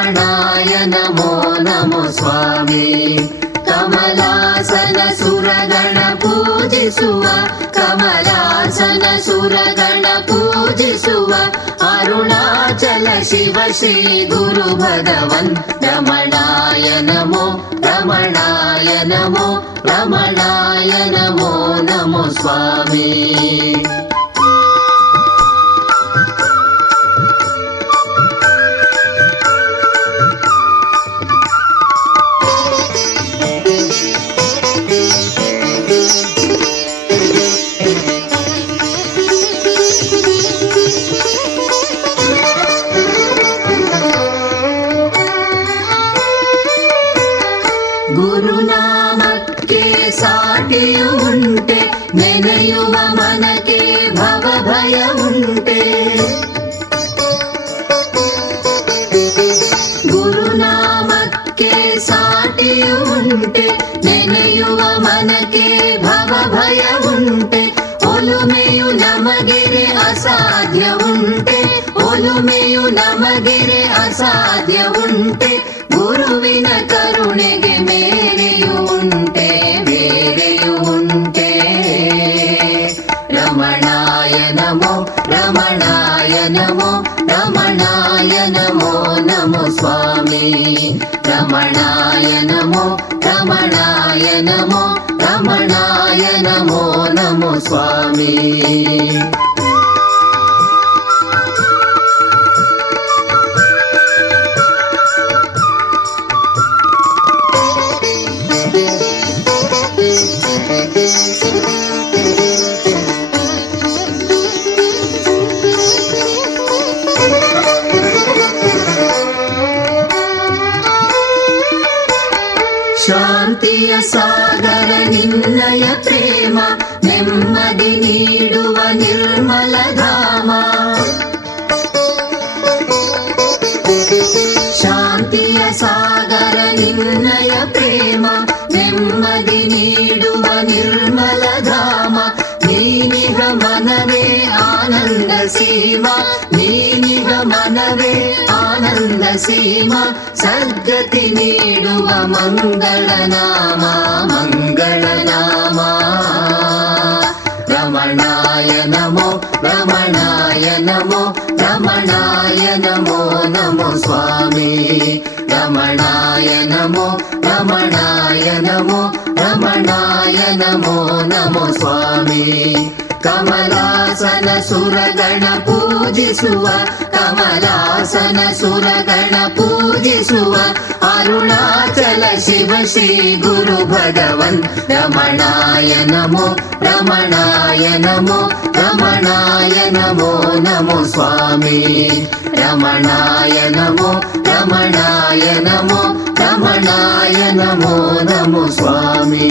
ರಮಣಾಯ ನಮೋ ನಮೋ ಸ್ವಾಮಿ. ಕಮಲಾಸನ ಸುರಗಣ ಪೂಜಿಸುವ, ಕಮಲಾಸನ ಸುರಗಣ ಪೂಜಿಸುವ ಅರುಣಾಚಲ ಶಿವ ಶ್ರೀ ಗುರು ಭಗವನ್. ರಮಣಾಯ ನಮೋ ರಮಣಾಯ ನಮೋ ರಮಣಾಯ ನಮೋ ನಮೋ ಸ್ವಾಮಿ. ಗುರುನಾಮಕ್ಕೆ ಸಾಟಿಯು ಉಂಟೆ, ನೆನೆಯುವ ಮನಕ್ಕೆ ಭವ ಭಯ ಉಂಟೆ. ಗುರುನಾಮಕ್ಕೆ ಸಾಟಿಯು ಉಂಟೆ, ನೆನೆಯುವ ಮನಕ್ಕೆ ಭವ ಭಯ ಉಂಟೆ. ಒಲುಮೆಯು ನಮಗೆರೆ ಅಸಾಧ್ಯ ಉಂಟೆ, ಒಲುಮೆಯು ನಮಗೆರೆ ಅಸಾಧ್ಯ ಉಂಟೆ. ಗುರುವಿನ ಕರುಣೆಗೆ ಮೇರೆಯು ಉಂಟೆ, ಬೇರೆಯು ಉಂಟೆ. ರಮಣಾಯ ನಮೋ ರಮಣಾಯ ನಮೋ ರಮಣಾಯ ನಮೋ ನಮೋ ಸ್ವಾಮಿ. ರಮಣಾಯ ನಮೋ ರಮಣಾಯ ನಮೋ ರಮಣಾಯ ನಮೋ ನಮೋ ಸ್ವಾಮಿ. ಶಾಂತಿಯ ಸಾಗರ ನಿನ್ನಯ ಪ್ರೇಮ, ನೆಮ್ಮದಿ ನೀಡುವ ನಿರ್ಮಲ ಧಾಮ. ಶಾಂತಿಯ ಸಾಗರ ನಿನ್ನಯ ಪ್ರೇಮ, ನೆಮ್ಮದಿ ನೀಡುವ ನಿರ್ಮಲ ಧಾಮ. ನೀನಿಹ ಮನವೇ ಆನಂದ ಸೀಮಾ, ನೀನಿಹ ಮನವೇ ಆನಂದ ಸೀಮಾ. ಸದ್ಗತಿ ನೀಡುವ ಮಂಗಳ ನಾಮ ಮಂಗಳ ನಾಮ. ರಮಣಾಯ ನಮೋ ರಮಣಾಯ ನಮೋ ರಮಣಾಯ ನಮೋ ನಮೋ ಸ್ವಾಮಿ. ರಮಣಾಯ ನಮೋ ರಮಣಾಯ ನಮೋ ರಮಣಾಯ ನಮೋ ನಮೋ ಸ್ವಾಮಿ. ಕಮಲಾಸನ ಸುರಗಣ ಪೂಜಿಸುವ, ಕಮಲಾಸನ ಸುರಗಣ ಪೂಜಿಸುವ ಅರುಣಾಚಲ ಶಿವ ಶ್ರೀ ಗುರು ಭಗವನ್. ರಮಣಾಯ ನಮೋ ರಮಣಾಯ ನಮೋ ರಮಣಾಯ ನಮೋ ನಮೋ ಸ್ವಾಮಿ. ರಮಣಾಯ ನಮೋ ರಮಣಾಯ ನಮೋ ರಮಣಾಯ ನಮೋ ನಮೋ ಸ್ವಾಮಿ.